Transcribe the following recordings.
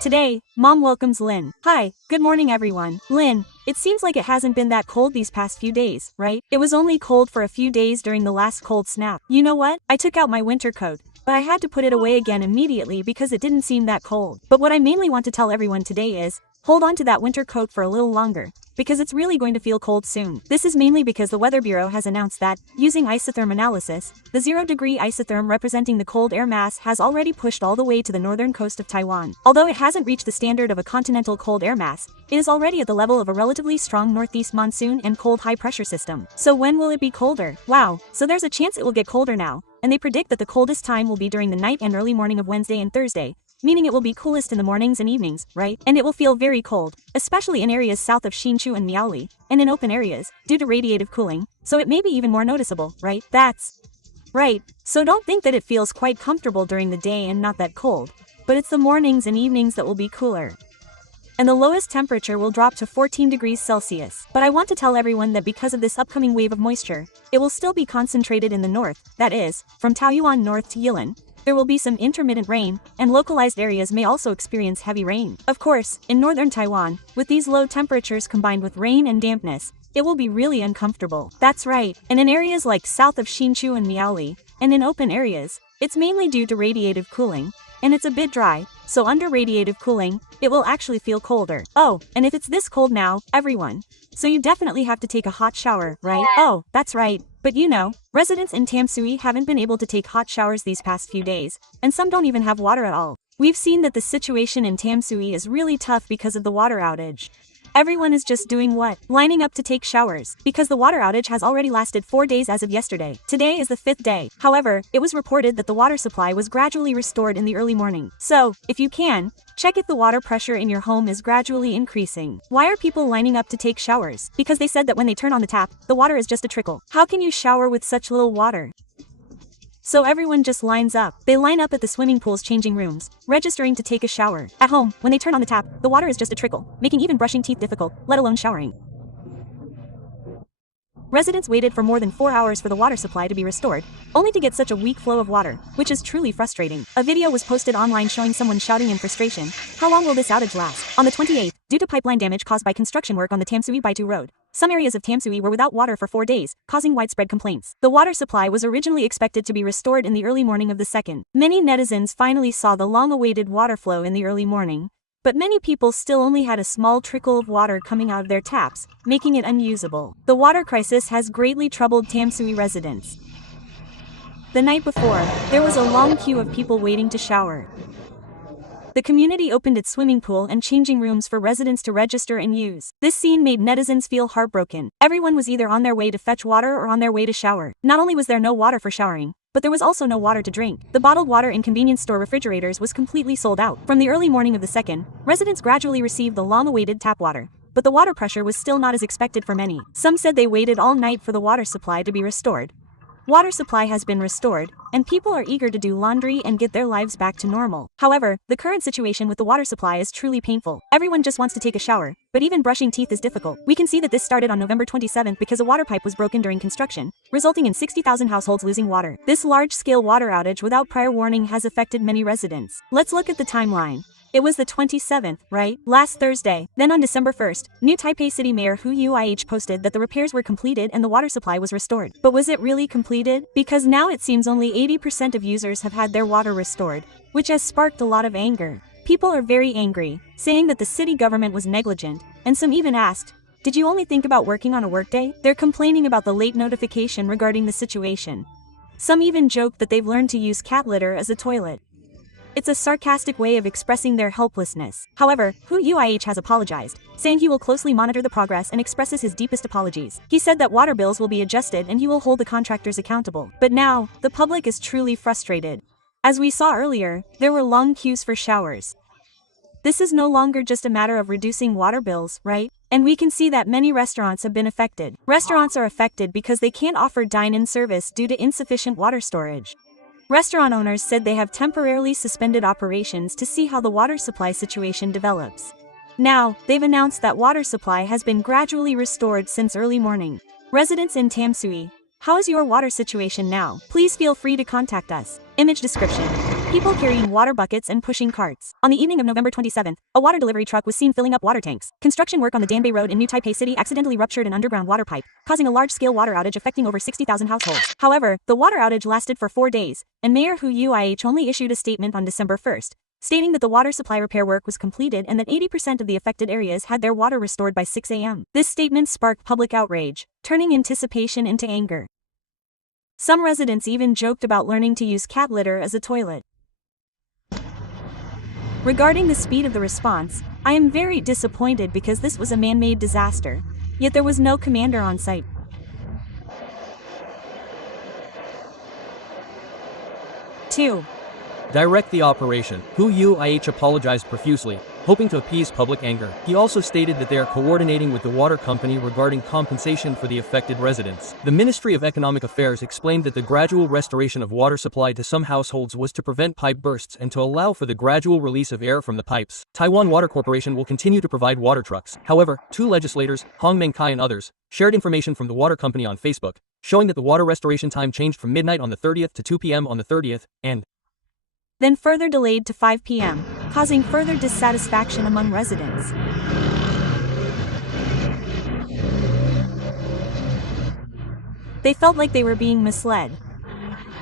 Today, Mom welcomes Lynn. Hi, good morning everyone. Lynn, it seems like it hasn't been that cold these past few days, right? It was only cold for a few days during the last cold snap. You know what? I took out my winter coat, but I had to put it away again immediately because it didn't seem that cold. But what I mainly want to tell everyone today is, hold on to that winter coat for a little longer, because it's really going to feel cold soon. This is mainly because the Weather Bureau has announced that, using isotherm analysis, the 0-degree isotherm representing the cold air mass has already pushed all the way to the northern coast of Taiwan. Although it hasn't reached the standard of a continental cold air mass, it is already at the level of a relatively strong northeast monsoon and cold high-pressure system. So when will it be colder? Wow, so there's a chance it will get colder now, and they predict that the coldest time will be during the night and early morning of Wednesday and Thursday, meaning it will be coolest in the mornings and evenings, right? And it will feel very cold, especially in areas south of Hsinchu and Miaoli, and in open areas, due to radiative cooling, so it may be even more noticeable, right? That's right. So don't think that it feels quite comfortable during the day and not that cold, but it's the mornings and evenings that will be cooler. And the lowest temperature will drop to 14 degrees Celsius. But I want to tell everyone that because of this upcoming wave of moisture, it will still be concentrated in the north, that is, from Taoyuan north to Yilan. There will be some intermittent rain, and localized areas may also experience heavy rain. Of course, in northern Taiwan, with these low temperatures combined with rain and dampness, it will be really uncomfortable. That's right, and in areas like south of Hsinchu and Miaoli, and in open areas, it's mainly due to radiative cooling, and it's a bit dry, so under radiative cooling, it will actually feel colder. Oh, and if it's this cold now, everyone, so you definitely have to take a hot shower, right? Oh, that's right. But you know, residents in Tamsui haven't been able to take hot showers these past few days, and some don't even have water at all. We've seen that the situation in Tamsui is really tough because of the water outage. Everyone is just doing what? Lining up to take showers, because the water outage has already lasted 4 days as of yesterday. Today is the 5th day. However, it was reported that the water supply was gradually restored in the early morning. So, if you can, check if the water pressure in your home is gradually increasing. Why are people lining up to take showers? Because they said that when they turn on the tap, the water is just a trickle. How can you shower with such little water? So everyone just lines up. They line up at the swimming pool's changing rooms, registering to take a shower. At home, when they turn on the tap, the water is just a trickle, making even brushing teeth difficult, let alone showering. Residents waited for more than 4 hours for the water supply to be restored, only to get such a weak flow of water, which is truly frustrating. A video was posted online showing someone shouting in frustration, "How long will this outage last?" On the 28th, due to pipeline damage caused by construction work on the Tamsui-Baitu Road, some areas of Tamsui were without water for 4 days, causing widespread complaints. The water supply was originally expected to be restored in the early morning of the 2nd. Many netizens finally saw the long-awaited water flow in the early morning, but many people still only had a small trickle of water coming out of their taps, making it unusable. The water crisis has greatly troubled Tamsui residents. The night before, there was a long queue of people waiting to shower. The community opened its swimming pool and changing rooms for residents to register and use. This scene made netizens feel heartbroken. Everyone was either on their way to fetch water or on their way to shower. Not only was there no water for showering, but there was also no water to drink. The bottled water in convenience store refrigerators was completely sold out. From the early morning of the 2nd, residents gradually received the long-awaited tap water, but the water pressure was still not as expected for many. Some said they waited all night for the water supply to be restored. Water supply has been restored, and people are eager to do laundry and get their lives back to normal. However, the current situation with the water supply is truly painful. Everyone just wants to take a shower, but even brushing teeth is difficult. We can see that this started on November 27th because a water pipe was broken during construction, resulting in 60,000 households losing water. This large-scale water outage without prior warning has affected many residents. Let's look at the timeline. It was the 27th, right? Last Thursday. Then on December 1st, New Taipei City Mayor Hu Yuih posted that the repairs were completed and the water supply was restored. But was it really completed? Because now it seems only 80% of users have had their water restored, which has sparked a lot of anger. People are very angry, saying that the city government was negligent, and some even asked, "Did you only think about working on a workday?" They're complaining about the late notification regarding the situation. Some even joked that they've learned to use cat litter as a toilet. It's a sarcastic way of expressing their helplessness. However, Hu Yuih has apologized, saying he will closely monitor the progress and expresses his deepest apologies. He said that water bills will be adjusted and he will hold the contractors accountable. But now, the public is truly frustrated. As we saw earlier, there were long queues for showers. This is no longer just a matter of reducing water bills, right? And we can see that many restaurants have been affected. Restaurants are affected because they can't offer dine-in service due to insufficient water storage. Restaurant owners said they have temporarily suspended operations to see how the water supply situation develops. Now, they've announced that water supply has been gradually restored since early morning. Residents in Tamsui, how is your water situation now? Please feel free to contact us. Image description. People carrying water buckets and pushing carts. On the evening of November 27th, a water delivery truck was seen filling up water tanks. Construction work on the Danbei Road in New Taipei City accidentally ruptured an underground water pipe, causing a large-scale water outage affecting over 60,000 households. However, the water outage lasted for 4 days, and Mayor Hu Yuih only issued a statement on December 1st, stating that the water supply repair work was completed and that 80% of the affected areas had their water restored by 6 a.m. This statement sparked public outrage, turning anticipation into anger. Some residents even joked about learning to use cat litter as a toilet. Regarding the speed of the response, I am very disappointed because this was a man-made disaster, yet there was no commander on site. Two. Direct the operation. Hu Yuih apologized profusely, hoping to appease public anger. He also stated that they are coordinating with the water company regarding compensation for the affected residents. The Ministry of Economic Affairs explained that the gradual restoration of water supply to some households was to prevent pipe bursts and to allow for the gradual release of air from the pipes. Taiwan Water Corporation will continue to provide water trucks. However, 2 legislators, Hong Mengkai and others, shared information from the water company on Facebook, showing that the water restoration time changed from midnight on the 30th to 2 p.m. on the 30th, and then further delayed to 5 p.m., causing further dissatisfaction among residents. They felt like they were being misled.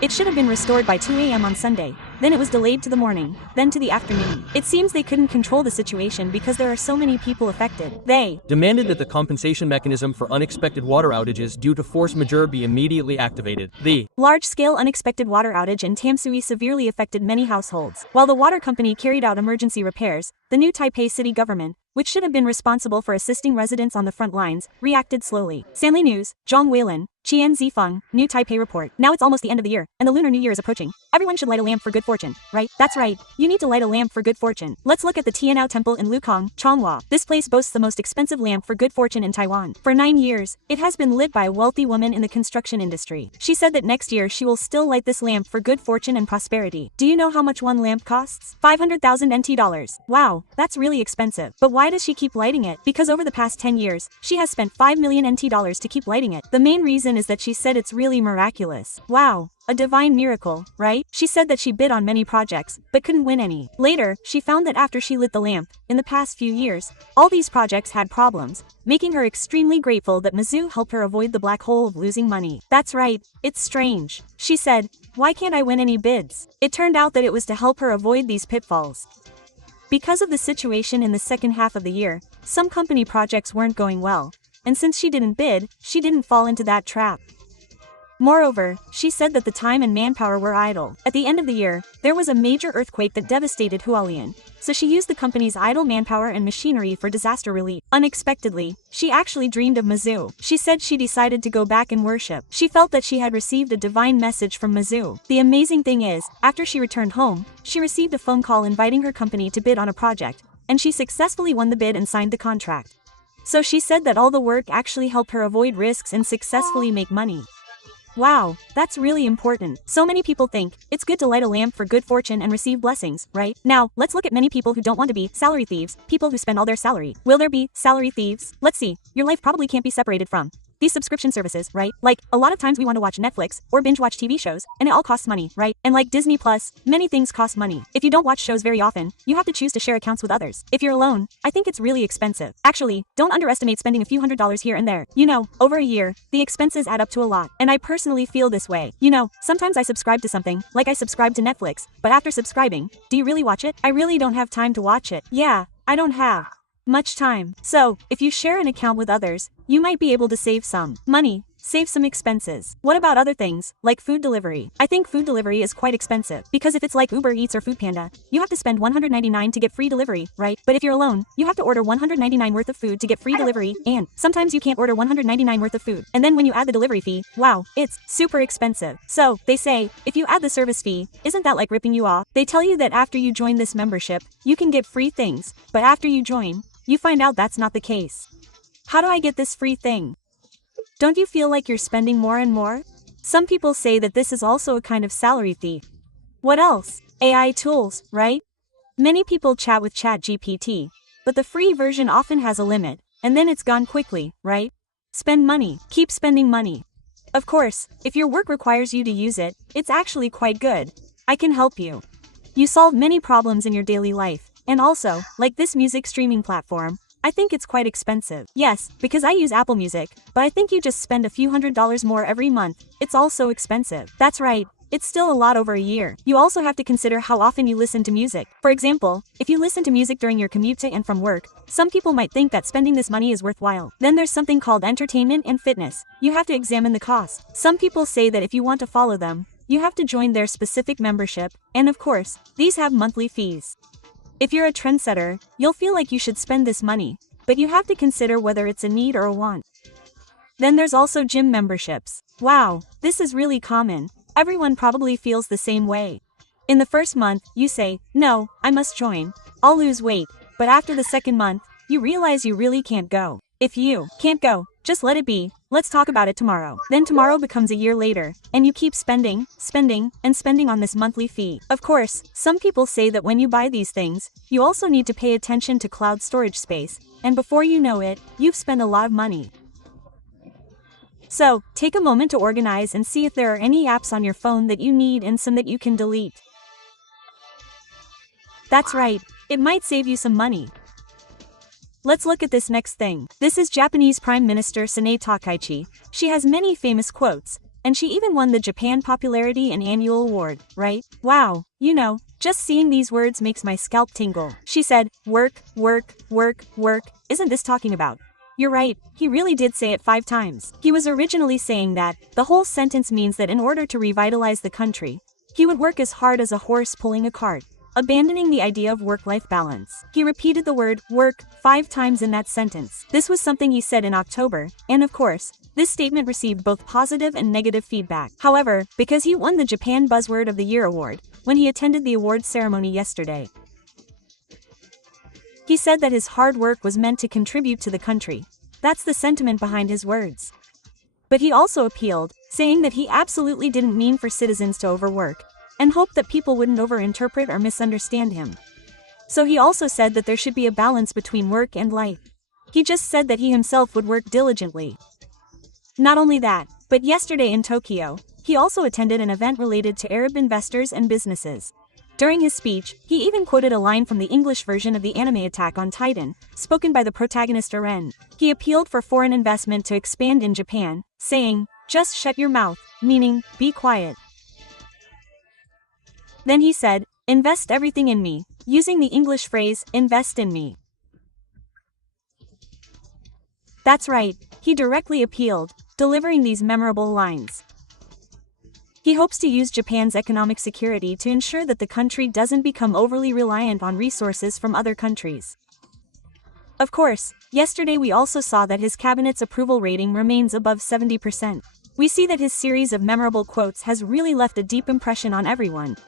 It should have been restored by 2 a.m. on Sunday, then it was delayed to the morning, then to the afternoon. It seems they couldn't control the situation because there are so many people affected. They demanded that the compensation mechanism for unexpected water outages due to force majeure be immediately activated. The large-scale unexpected water outage in Tamsui severely affected many households. While the water company carried out emergency repairs, the New Taipei city government, which should have been responsible for assisting residents on the front lines, reacted slowly. Sanli News, Zhong Weilin, Qian Zifeng, New Taipei Report. Now it's almost the end of the year, and the Lunar New Year is approaching. Everyone should light a lamp for good fortune, right? That's right, you need to light a lamp for good fortune. Let's look at the Tianao Temple in Lukang, Changhua. This place boasts the most expensive lamp for good fortune in Taiwan. For 9 years, it has been lit by a wealthy woman in the construction industry. She said that next year she will still light this lamp for good fortune and prosperity. Do you know how much one lamp costs? 500,000 NT dollars. Wow, that's really expensive. But why does she keep lighting it? Because over the past 10 years, she has spent 5 million NT dollars to keep lighting it. The main reason is that she said it's really miraculous. Wow. A divine miracle, right? She said that she bid on many projects, but couldn't win any. Later, she found that after she lit the lamp, in the past few years, all these projects had problems, making her extremely grateful that Mizzou helped her avoid the black hole of losing money. That's right, it's strange. She said, why can't I win any bids? It turned out that it was to help her avoid these pitfalls. Because of the situation in the second half of the year, some company projects weren't going well, and since she didn't bid, she didn't fall into that trap. Moreover, she said that the time and manpower were idle. At the end of the year, there was a major earthquake that devastated Hualien, so she used the company's idle manpower and machinery for disaster relief. Unexpectedly, she actually dreamed of Mizzou. She said she decided to go back and worship. She felt that she had received a divine message from Mizzou. The amazing thing is, after she returned home, she received a phone call inviting her company to bid on a project, and she successfully won the bid and signed the contract. So she said that all the work actually helped her avoid risks and successfully make money. Wow, that's really important. So many people think it's good to light a lamp for good fortune and receive blessings, right? Now, let's look at many people who don't want to be salary thieves, people who spend all their salary. Will there be salary thieves? Let's see. Your life probably can't be separated from these subscription services, right? Like, a lot of times we want to watch Netflix or binge watch TV shows, and it all costs money, right? And like Disney Plus, many things cost money. If you don't watch shows very often, you have to choose to share accounts with others. If you're alone, I think it's really expensive. Actually, don't underestimate spending a few $100s here and there. You know, over a year, the expenses add up to a lot, and I personally feel this way. You know, sometimes I subscribe to something, like I subscribe to Netflix, but after subscribing, do you really watch it? I really don't have time to watch it. Yeah, I don't have much time. So, if you share an account with others, you might be able to save some money, save some expenses. What about other things, like food delivery? I think food delivery is quite expensive, because if it's like Uber Eats or Foodpanda, you have to spend $199 to get free delivery, right? But if you're alone, you have to order $199 worth of food to get free delivery, and sometimes you can't order $199 worth of food. And then when you add the delivery fee, wow, it's super expensive. So, they say, if you add the service fee, isn't that like ripping you off? They tell you that after you join this membership, you can get free things, but after you join, you find out that's not the case. How do I get this free thing? Don't you feel like you're spending more and more? Some people say that this is also a kind of salary thief. What else? AI tools, right? Many people chat with ChatGPT, but the free version often has a limit, and then it's gone quickly, right? Spend money. Keep spending money. Of course, if your work requires you to use it, it's actually quite good. I can help you. You solve many problems in your daily life, and also, like this music streaming platform, I think it's quite expensive. Yes, because I use Apple Music, but I think you just spend a few $100s more every month. It's all so expensive. That's right. It's still a lot over a year. You also have to consider how often you listen to music. For example, if you listen to music during your commute to and from work, some people might think that spending this money is worthwhile. Then there's something called entertainment and fitness. You have to examine the cost. Some people say that if you want to follow them, you have to join their specific membership, and of course, these have monthly fees. If you're a trendsetter, you'll feel like you should spend this money, but you have to consider whether it's a need or a want. Then there's also gym memberships. Wow, this is really common. Everyone probably feels the same way. In the first month, you say, no, I must join. I'll lose weight. But after the second month, you realize you really can't go. If you can't go, just let it be. Let's talk about it tomorrow. Then tomorrow becomes a year later, and you keep spending on this monthly fee. Of course, some people say that when you buy these things, you also need to pay attention to cloud storage space, and before you know it, you've spent a lot of money. So, take a moment to organize and see if there are any apps on your phone that you need and some that you can delete. That's right, it might save you some money. Let's look at this next thing. This is Japanese Prime Minister Sanae Takaichi. She has many famous quotes, and she even won the Japan Popularity and Annual Award, right? Wow, you know, just seeing these words makes my scalp tingle. She said, work, work, work, work. Isn't this talking about? You're right, he really did say it 5 times. He was originally saying that the whole sentence means that in order to revitalize the country, he would work as hard as a horse pulling a cart, abandoning the idea of work-life balance. He repeated the word work 5 times in that sentence. This was something he said in October, and of course, this statement received both positive and negative feedback. However, because he won the Japan Buzzword of the Year award when he attended the awards ceremony yesterday, he said that his hard work was meant to contribute to the country. That's the sentiment behind his words. But he also appealed, saying that he absolutely didn't mean for citizens to overwork, and hoped that people wouldn't overinterpret or misunderstand him. So he also said that there should be a balance between work and life. He just said that he himself would work diligently. Not only that, but yesterday in Tokyo, he also attended an event related to Arab investors and businesses. During his speech, he even quoted a line from the English version of the anime Attack on Titan, spoken by the protagonist Eren. He appealed for foreign investment to expand in Japan, saying, just shut your mouth, meaning, be quiet. Then he said, invest everything in me, using the English phrase, invest in me. That's right, he directly appealed, delivering these memorable lines. He hopes to use Japan's economic security to ensure that the country doesn't become overly reliant on resources from other countries. Of course, yesterday we also saw that his cabinet's approval rating remains above 70%. We see that his series of memorable quotes has really left a deep impression on everyone.